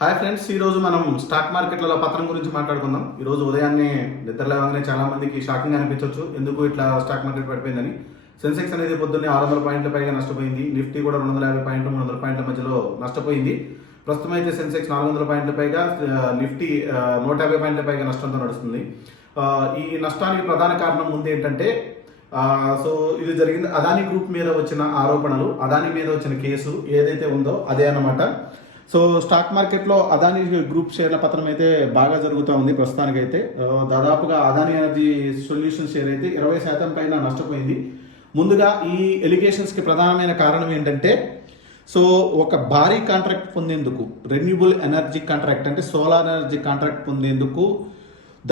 Hi friends, ఈరోజు మనం stock మార్కెట్లలో పత్రం గురించి మాట్లాడుకుందాం. ఈరోజు ఉదయాన్నే నిద్ర లేవగానే చాలా మందికి షాకింగ్ అనిపించవచ్చు, ఎందుకు ఇట్లా స్టాక్ మార్కెట్ పడిపోయిందని. సెన్సెక్స్ అనేది పొద్దున్నే 600 పాయింట్ల పైగా నష్టపోయింది. నిఫ్టీ కూడా 250 పాయింట్లు 300 పాయింట్ల మధ్యలో నష్టపోయింది. ప్రస్తుతం అయితే సెన్సెక్స్ 400 పాయింట్ల పైగా, నిఫ్టీ 150 పాయింట్ల పైగా నష్టంతో నడుస్తుంది. ఈ నష్టానికి ప్రధాన కారణం ముందు ఏంటంటే సో ఇది జరిగింది అదానీ గ్రూప్ మీద వచ్చిన ఆరోపణలు, అదానీ మీద వచ్చిన కేసు ఏదైతే ఉందో అదే అన్నమాట. సో స్టాక్ మార్కెట్లో అదానీ గ్రూప్ షేర్ల పతనం అయితే బాగా జరుగుతూ ఉంది ప్రస్తుతానికైతే. దాదాపుగా అదానీ ఎనర్జీ సొల్యూషన్ షేర్ అయితే 20% పైన నష్టపోయింది. ముందుగా ఈ ఎలిగేషన్స్కి ప్రధానమైన కారణం ఏంటంటే, సో ఒక భారీ కాంట్రాక్ట్ పొందేందుకు, రెన్యూబుల్ ఎనర్జీ కాంట్రాక్ట్ అంటే సోలార్ ఎనర్జీ కాంట్రాక్ట్ పొందేందుకు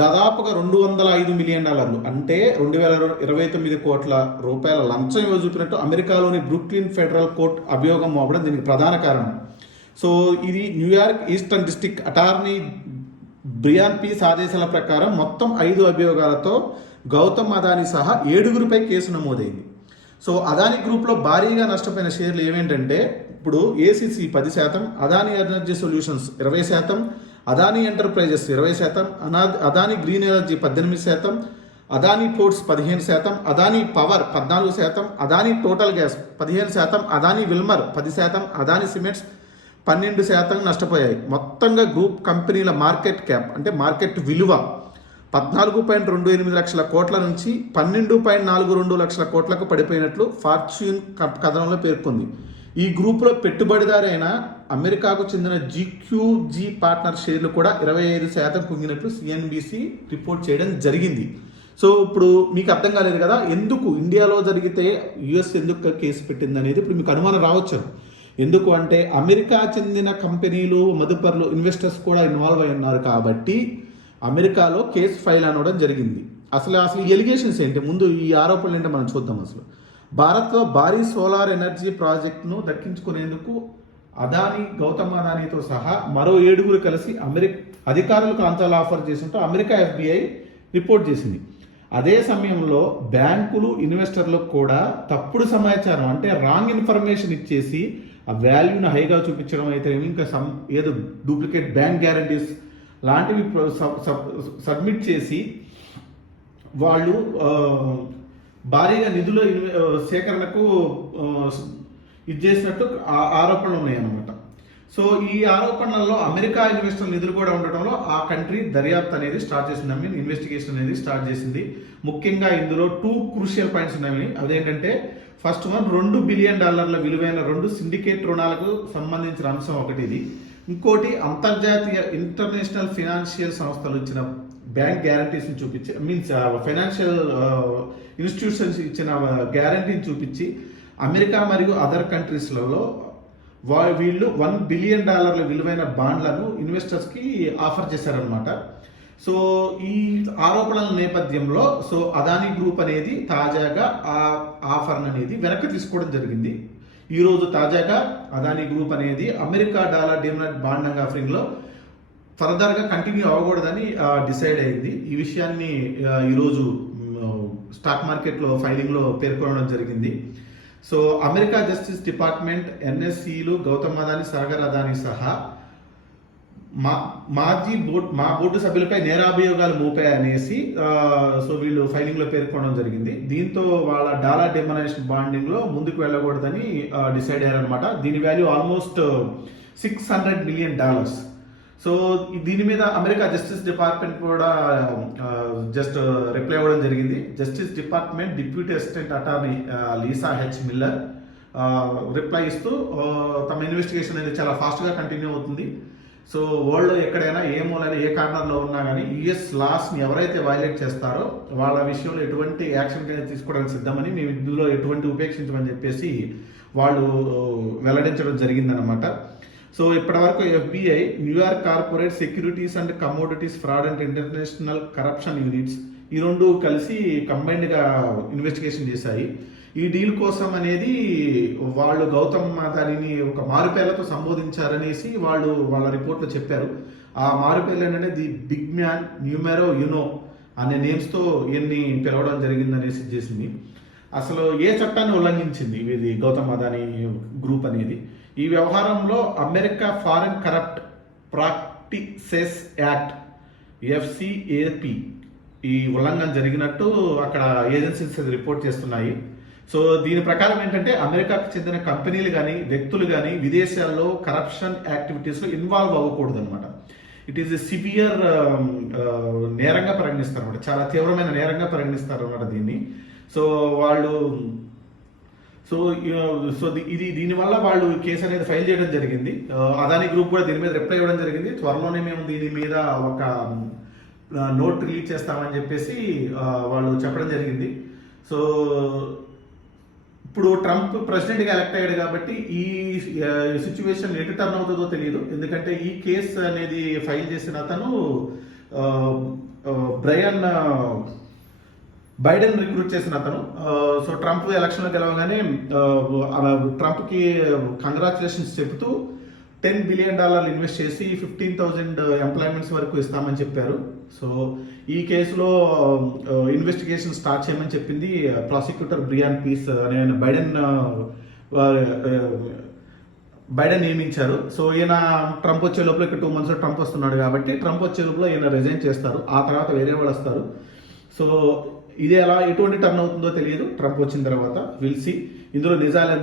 దాదాపుగా $205 మిలియన్ అంటే 2029 కోట్ల రూపాయల లంచం చూపినట్టు అమెరికాలోని బ్రూక్లిన్ ఫెడరల్ కోర్టు అభియోగం మోపడం దీనికి ప్రధాన కారణం. సో ఇది New York eastern district attorney Breon Peace ఆదేశాల ప్రకారం మొత్తం 5 అభియోగాలతో గౌతమ్ అదానీ సహా 7గురిపై కేసు నమోదైంది. సో అదానీ గ్రూప్లో భారీగా నష్టపోయిన షేర్లు ఏమేంటంటే, ఇప్పుడు ACC 10%, Adani energy solutions 20%, Adani enterprises 20%, Adani green energy 18%, Adani ports 15%, Adani power 14%, Adani total gas 15%, Adani Wilmar 10%, Adani cements 12% నష్టపోయాయి. మొత్తంగా గ్రూప్ కంపెనీల మార్కెట్ క్యాప్ అంటే మార్కెట్ విలువ 14.28 లక్షల కోట్ల నుంచి 12.42 లక్షల కోట్లకు పడిపోయినట్లు ఫార్చ్యూన్ కథనంలో పేర్కొంది. ఈ గ్రూపులో పెట్టుబడిదారు అయిన అమెరికాకు చెందిన జీక్యూజీ పార్ట్నర్ షేర్లు కూడా 25% కుంగినట్లు సిఎన్బిసి రిపోర్ట్ చేయడం జరిగింది. సో ఇప్పుడు మీకు అర్థం కాలేదు కదా, ఎందుకు ఇండియాలో జరిగితే యుఎస్ ఎందుకు కేసు పెట్టింది అనేది ఇప్పుడు మీకు అనుమానం రావచ్చు. ఎందుకు అంటే అమెరికా చెందిన కంపెనీలు, మదుపర్లు, ఇన్వెస్టర్స్ కూడా ఇన్వాల్వ్ అయి ఉన్నారు కాబట్టి అమెరికాలో కేసు ఫైల్ అనడం జరిగింది. అసలు ఈ ఎలిగేషన్స్ ఏంటి, ముందు ఈ ఆరోపణలు ఏంటో మనం చూద్దాం. అసలు భారత్లో భారీ సోలార్ ఎనర్జీ ప్రాజెక్టును దక్కించుకునేందుకు గౌతమ్ అదానీతో సహా మరో 7గురు కలిసి అధికారులకు లంచాలు ఆఫర్ చేస్తుంటే అమెరికా FBI రిపోర్ట్ చేసింది. అదే సమయంలో బ్యాంకులు, ఇన్వెస్టర్లకు కూడా తప్పుడు సమాచారం అంటే రాంగ్ ఇన్ఫర్మేషన్ ఇచ్చేసి ఆ వాల్యూని హైగా చూపించడం అయితే, ఇంకా ఏదో డూప్లికేట్ బ్యాంక్ గ్యారంటీస్ లాంటివి సబ్మిట్ చేసి వాళ్ళు భారీగా నిధుల సేకరణకు ఇది చేసినట్టు ఆరోపణలు ఉన్నాయన్నమాట. సో ఈ ఆరోపణలలో అమెరికా ఇన్వెస్టర్ నిధులు కూడా ఉండటంలో ఆ కంట్రీ దర్యాప్తు అనేది స్టార్ట్ చేసింది, ఇన్వెస్టిగేషన్ అనేది స్టార్ట్ చేసింది. ముఖ్యంగా ఇందులో 2 క్రూషియల్ పాయింట్స్ ఉన్నాయి. అదేంటంటే, ఫస్ట్ వన్ $2 బిలియన్ విలువైన 2 సిండికేట్ రుణాలకు సంబంధించిన అంశం ఒకటి ఇది. ఇంకోటి అంతర్జాతీయ ఇంటర్నేషనల్ ఫైనాన్షియల్ సంస్థలు ఇచ్చిన బ్యాంక్ గ్యారంటీస్ని చూపించి, ఫైనాన్షియల్ ఇన్స్టిట్యూషన్స్ ఇచ్చిన గ్యారంటీని చూపించి అమెరికా మరియు అదర్ కంట్రీస్లలో వీళ్ళు $1 బిలియన్ విలువైన బాండ్లను ఇన్వెస్టర్స్కి ఆఫర్ చేశారనమాట. సో ఈ ఆరోపణల నేపథ్యంలో సో అదానీ గ్రూప్ అనేది తాజాగా ఆ ఆఫర్ అనేది వెనక్కి తీసుకోవడం జరిగింది. ఈరోజు తాజాగా అదానీ గ్రూప్ అనేది అమెరికా డాలర్ డిమాండ్ బాండ్ ఆఫరింగ్లో ఫర్దర్గా కంటిన్యూ అవ్వకూడదని డిసైడ్ అయింది. ఈ విషయాన్ని ఈరోజు స్టాక్ మార్కెట్లో ఫైలింగ్లో పేర్కొనడం జరిగింది. సో అమెరికా జస్టిస్ డిపార్ట్మెంట్, ఎన్ఎస్సీలు గౌతమ్ అదానీ, సాగర్ అదానీ సహా మా బోర్డు సభ్యులపై నేరాభియోగాలు మోపాయనేసి సో వీళ్ళు ఫైలింగ్లో పేర్కొనడం జరిగింది. దీంతో వాళ్ళ డాలర్ డిమానేషన్ బాండింగ్లో ముందుకు వెళ్ళకూడదని డిసైడ్ అయ్యారనమాట. దీని వాల్యూ ఆల్మోస్ట్ $600 మిలియన్. సో దీని మీద అమెరికా జస్టిస్ డిపార్ట్మెంట్ కూడా జస్ట్ రిప్లై అవ్వడం జరిగింది. Justice department deputy assistant attorney Lisa H Miller reply ఇస్తూ తమ ఇన్వెస్టిగేషన్ అనేది చాలా ఫాస్ట్గా కంటిన్యూ అవుతుంది. సో వరల్డ్లో ఎక్కడైనా ఏ మూలైనా ఏ కార్నర్లో ఉన్నా కానీ యుఎస్ లాస్ని ఎవరైతే వైలేట్ చేస్తారో వాళ్ళ విషయంలో ఎటువంటి యాక్షన్ తీసుకోవడానికి సిద్ధమని, మేము ఇందులో ఎటువంటి ఉపేక్షించమని చెప్పేసి వాళ్ళు వెల్లడించడం జరిగిందనమాట. సో ఇప్పటివరకు FBI, New York corporate securities and commodities fraud and international corruption units ఈ 2 కలిసి కంబైన్డ్గా ఇన్వెస్టిగేషన్ చేశాయి. ఈ డీల్ కోసం అనేది వాళ్ళు గౌతమ్ అదానీని ఒక మారుపేర్లతో సంబోధించారనేసి వాళ్ళ రిపోర్ట్లో చెప్పారు. ఆ మారుపేర్లు ఏంటంటే the big man, numero, uno అనే నేమ్స్తో ఇవన్నీ పిలవడం జరిగిందనేసి చేసింది. అసలు ఏ చట్టాన్ని ఉల్లంఘించింది ఇది గౌతమ్ అదానీ గ్రూప్ అనేది? ఈ వ్యవహారంలో America foreign corrupt practices act FCAP ఈ ఉల్లంఘన జరిగినట్టు అక్కడ ఏజెన్సీస్ రిపోర్ట్ చేస్తున్నాయి. సో దీని ప్రకారం ఏంటంటే అమెరికాకు చెందిన కంపెనీలు కానీ వ్యక్తులు కానీ విదేశాల్లో కరప్షన్ యాక్టివిటీస్లో ఇన్వాల్వ్ అవ్వకూడదు అనమాట. ఇట్ ఈస్ సివియర్ నేరంగా పరిగణిస్తారు అనమాట, చాలా తీవ్రమైన నేరంగా పరిగణిస్తారు అన్నమాట దీన్ని. సో వాళ్ళు దీనివల్ల వాళ్ళు కేసు అనేది ఫైల్ చేయడం జరిగింది. అదాని గ్రూప్ కూడా దీని మీద రిప్లై ఇవ్వడం జరిగింది. త్వరలోనే మేము దీని మీద ఒక నోట్ రిలీజ్ చేస్తామని చెప్పేసి వాళ్ళు చెప్పడం జరిగింది. సో ఇప్పుడు ట్రంప్ ప్రెసిడెంట్గా ఎలక్ట్ అయ్యాడు కాబట్టి ఈ సిచ్యువేషన్ ఎటు టర్న్ అవుతుందో తెలియదు. ఎందుకంటే ఈ కేసు అనేది ఫైల్ చేసిన అతను బైడెన్ రిక్రూట్ చేసిన అతను. సో ట్రంప్ ఎలక్షన్లో గెలవగానే ట్రంప్కి కంగ్రాచులేషన్స్ చెబుతూ $10 బిలియన్ ఇన్వెస్ట్ చేసి 15,000 ఎంప్లాయ్మెంట్స్ వరకు ఇస్తామని చెప్పారు. సో ఈ కేసులో ఇన్వెస్టిగేషన్ స్టార్ట్ చేయమని చెప్పింది ప్రాసిక్యూటర్ బ్రియాన్ పీస్ అనే బైడెన్ నియమించారు. సో ఈయన ట్రంప్ వచ్చే లోపల ఇక్కడ 2 months ట్రంప్ వస్తున్నాడు కాబట్టి ట్రంప్ వచ్చే లోపల ఈయన రిజైన్ చేస్తారు. ఆ తర్వాత వేరే వాళ్ళు వస్తారు. సో ఇది ఎటువంటి టర్న్ అవుతుందో తెలియదు. ట్రంప్ వచ్చిన తర్వాత విల్సి ఇందులో నిజాలు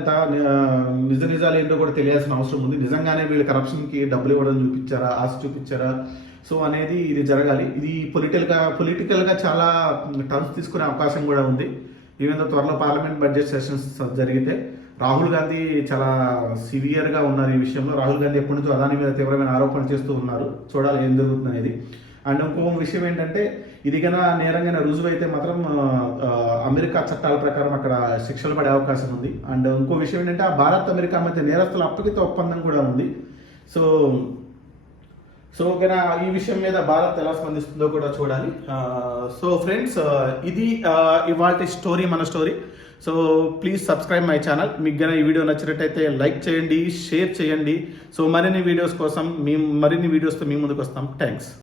నిజాలు ఏంటో కూడా తెలియాల్సిన అవసరం ఉంది. నిజంగానే వీళ్ళు కరప్షన్కి డబ్బులు ఇవ్వడం చూపించారా, ఆశ చూపించారా, సో అనేది ఇది జరగాలి. ఇది పొలిటికల్గా చాలా టర్న్స్ తీసుకునే అవకాశం కూడా ఉంది. ఈవెన్ త్వరలో పార్లమెంట్ బడ్జెట్ సెషన్స్ జరిగితే రాహుల్ గాంధీ చాలా సివియర్గా ఉన్నారు ఈ విషయంలో. రాహుల్ గాంధీ ఎప్పటి నుంచో అదాని మీద తీవ్రమైన ఆరోపణలు చేస్తూ ఉన్నారు. చూడాలి ఏం జరుగుతుంది అనేది. అండ్ ఇంకో విషయం ఏంటంటే ఇది కన్నా నేరంగా రుజువు అయితే మాత్రం అమెరికా చట్టాల ప్రకారం అక్కడ శిక్షలు పడే అవకాశం ఉంది. అండ్ ఇంకో విషయం ఏంటంటే ఆ భారత్ అమెరికా మధ్య నేరస్తుల అప్పగిత ఒప్పందం కూడా ఉంది. సో ఈ విషయం మీద భారత్ ఎలా స్పందిస్తుందో కూడా చూడాలి. సో ఫ్రెండ్స్, ఇది ఇవాల్టి స్టోరీ, మన story. So please subscribe my channel. మీకు గన ఈ వీడియో నచ్చినట్టయితే లైక్ చేయండి, షేర్ చేయండి. సో మరిన్ని వీడియోస్తో మీ ముందుకు వస్తాం. థ్యాంక్స్.